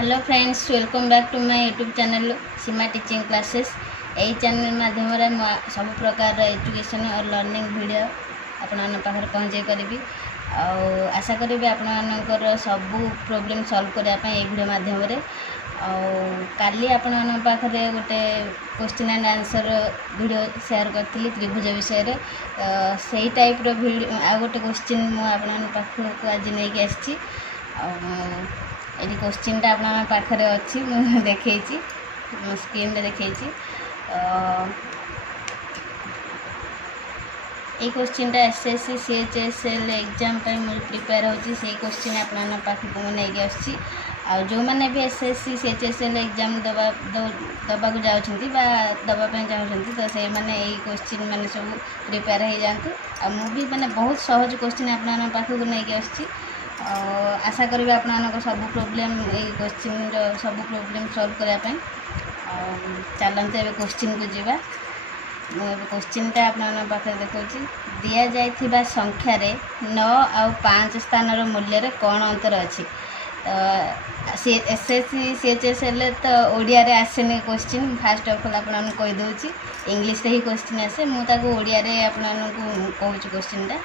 Hello friends, welcome back to my YouTube channel Seema teaching classes. यही चैनल माध्यम सब प्रकार एजुकेशन और लर्निंग वीडियो आपण पाखे पहुँचे करी। आशा करी आपणकर सबू प्रोब्लेम सॉल्व करने वीडियो माध्यम काली आपण पाखे गोटे question and answer video share करी त्रिभुज विषय से टाइप वीडियो आ गोटे क्वेश्चन मुझे आज नहीं आसी। ये क्वेश्चन टा अपना पाखरे अच्छी देखे स्क्रीन रे देखे ये क्वेश्चन टा एसएससी सीएचएसएल एग्जाम प्रिपेयर होची से क्वेश्चन अपना पाखक नहीं आसी। जो मैंने भी एसएससी सीएचएसएल एग्जाम दबा जाऊँगी दबापी चाहूँगी तो से मैंने यही क्वेश्चन मैंने सब प्रिपेयर हो जातु। मुझे मैंने बहुत सहज क्वेश्चन अपना पाखक नहीं आसी। आशा करी आप सब प्रोब्लेम क्वेश्चन सब प्रोब्लेम सॉल्व करने चलते ए क्वेश्चन को जीवा। क्वेश्चन टा अपना पाखे देखा दि जा संख्यार 9 और 5 स्थान मूल्य कौन अंतर अच्छी। तो एसएससी सीएचएसएल तो ओडिया रे आसेनी क्वेश्चन फास्ट ऑफ ऑल आपको कहीदे इंग्लिश रे ही क्वेश्चन आसे मुझे ओडिया रे आपको कहूँ क्वेश्चन टा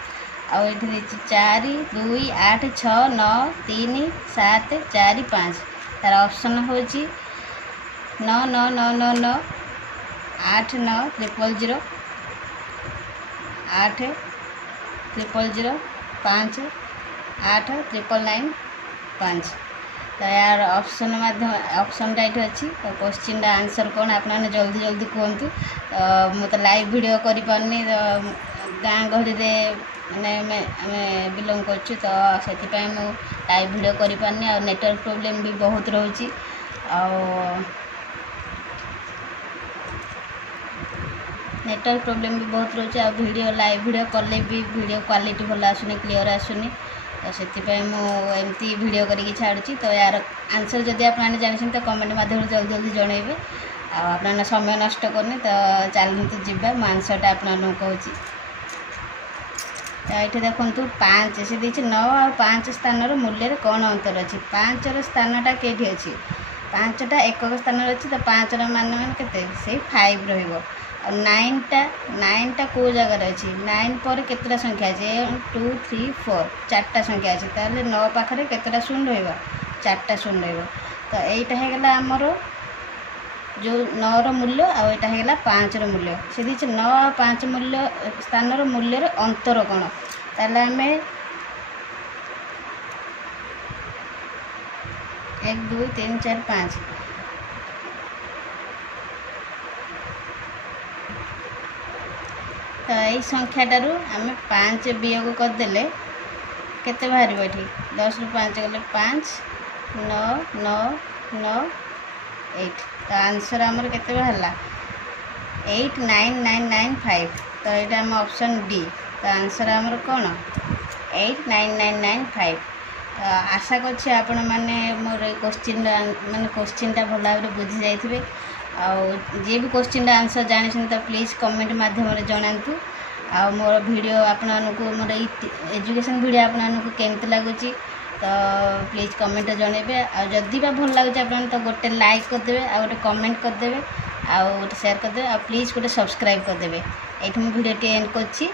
आउ ये 4 2 8 6 9 3 7 4 5 तार ऑप्शन हो 9 9 9 9 9 8 9 000 8 000 5 8 999 5 तो यार ऑप्शन ऑप्शन टाइट अच्छी। तो क्वेश्चन आंसर कौन आपने जल्दी जल्दी कहतु। तो लाइव वीडियो करी पारनी गाँ गहली मैंने बिलोंग कर तो से लाइव वीडियो करी पारनी आ नेटवर्क प्रॉब्लम भी बहुत रोची नेटवर्क प्रॉब्लम भी बहुत रोचे आ वीडियो लाइव वीडियो कले भी वीडियो क्वालिटी भल आसुनी क्लियर आसुनी तो से एमती वीडियो करके छाड़ी। तो यार आंसर जदि आप जानते तो कमेंट मध्यम जल्दी जल्दी जनइबे आप समय नष्ट करनी। तो चलते जीवा मो आंसरटा आपको कहूँ। तो ये देखूँ 5 से देखिए 9 और 5 स्थान मूल्य कौन अंतर अच्छी। 5 स्थानटा कई अच्छी 5टा एकक स्थान अच्छी तो 5 मान के 5 रहा। और 9टा कौ जगार अच्छी 9 पर केतटा संख्या अच्छे 1 2 3 4 4टा संख्या अच्छी ताले 9 पाखे केतटा शून्य रहा 4टा शून्य रहा। तो यहीटा होगा आमर जो 9 मूल्य आईटा होगा 5 मूल्य से देखिए 9 और 5 मूल्य स्थान मूल्य अंतर कौन ताले आम 1 2 3 4 5 तो यही संख्याटारू आम 5 वियोग करदे केते बाहर ये 10 रु 5 गले 5 9 9 9 8 तो आंसर आमर केते बाहरला 89995। तो यहाँ आम ऑप्शन डी तो आंसर आमर कौन 89995। तो आशा करछि आपण माने मोर क्वेश्चन माने क्वेश्चनटा भल भाव बुझी जाइथिबे। जे भी क्वेश्चन आंसर जानी तो प्लीज कमेंट माध्यम जनातु। आ मोर वीडियो आपको मोर एजुकेशन वीडियो आपको केमती लगुच तो प्लीज कमेंट जनइबे। आदि बा भल लगुच आप तो गोटे लाइक करदे आ गोटे कमेंट करदे आ गोटे शेयर करदे आ प्लीज गोटे सब्सक्राइब करदे। ये वीडियो एंड करछि।